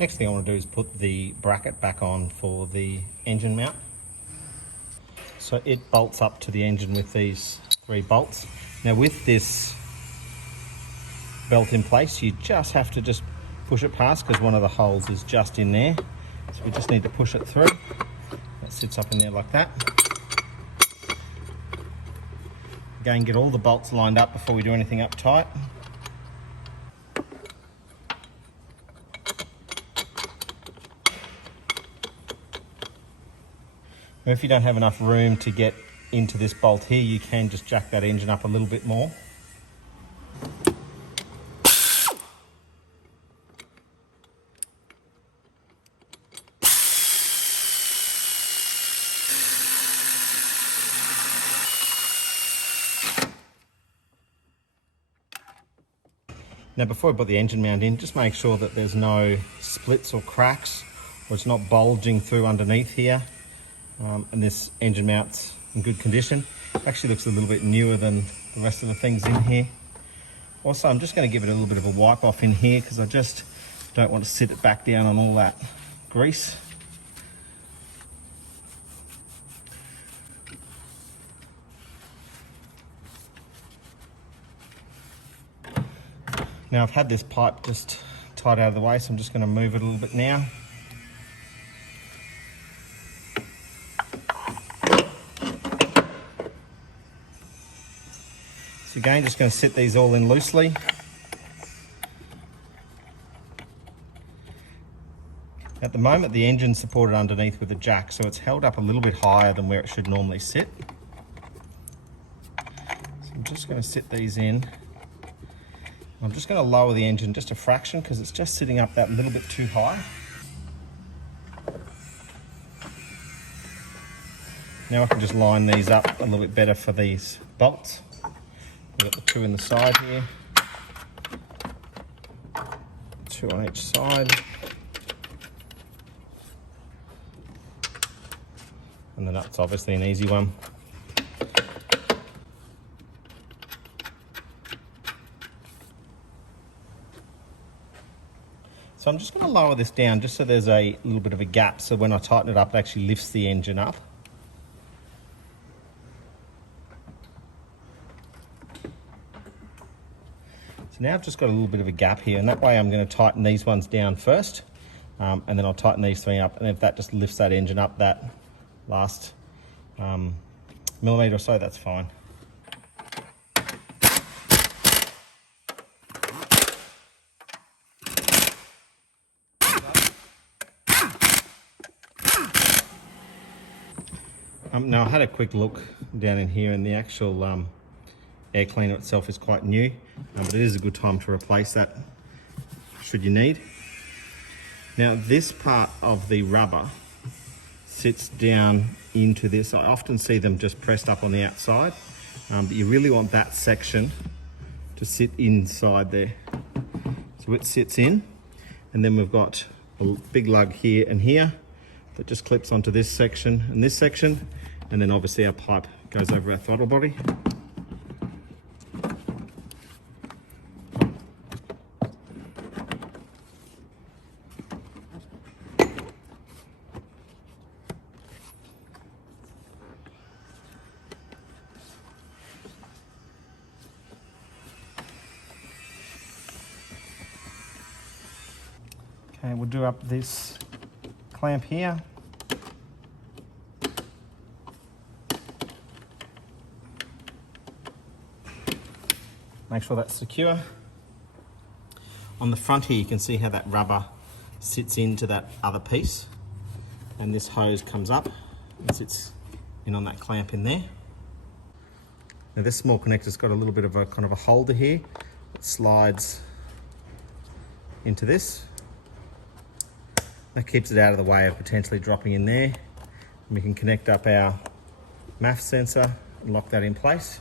Next thing I want to do is put the bracket back on for the engine mount. So it bolts up to the engine with these 3 bolts. Now with this belt in place, you just have to just push it past because one of the holes is just in there. So we just need to push it through. That sits up in there like that. Again, get all the bolts lined up before we do anything up tight. Now, if you don't have enough room to get into this bolt here, you can just jack that engine up a little bit more. Now before I put the engine mount in, just make sure that there's no splits or cracks, or it's not bulging through underneath here. And this engine mount's in good condition. Actually looks a little bit newer than the rest of the things in here. Also, I'm just going to give it a little bit of a wipe off in here because I just don't want to sit it back down on all that grease. Now I've had this pipe just tied out of the way, so I'm just going to move it a little bit now. So again, just going to set these all in loosely. At the moment, the engine's supported underneath with a jack, so it's held up a little bit higher than where it should normally sit. So I'm just going to set these in. I'm just going to lower the engine just a fraction because it's just sitting up that little bit too high. Now I can just line these up a little bit better for these bolts. We've got the 2 in the side here, 2 on each side. And the nut's obviously an easy one. So I'm just going to lower this down just so there's a little bit of a gap, so when I tighten it up, it actually lifts the engine up. So now I've just got a little bit of a gap here, and that way I'm going to tighten these ones down first, and then I'll tighten these 3 up, and if that just lifts that engine up that last millimetre or so, that's fine. Now I had a quick look down in here, and the actual air cleaner itself is quite new, but it is a good time to replace that should you need. Now this part of the rubber sits down into this. I often see them just pressed up on the outside, but you really want that section to sit inside there. So it sits in, and then we've got a big lug here and here that just clips onto this section and this section, and then obviously our pipe goes over our throttle body. Okay, we'll do up this clamp here. Make sure that's secure. On the front here, you can see how that rubber sits into that other piece, and this hose comes up and sits in on that clamp in there. Now this small connector's got a little bit of a kind of a holder here that slides into this. That keeps it out of the way of potentially dropping in there. And we can connect up our MAF sensor and lock that in place.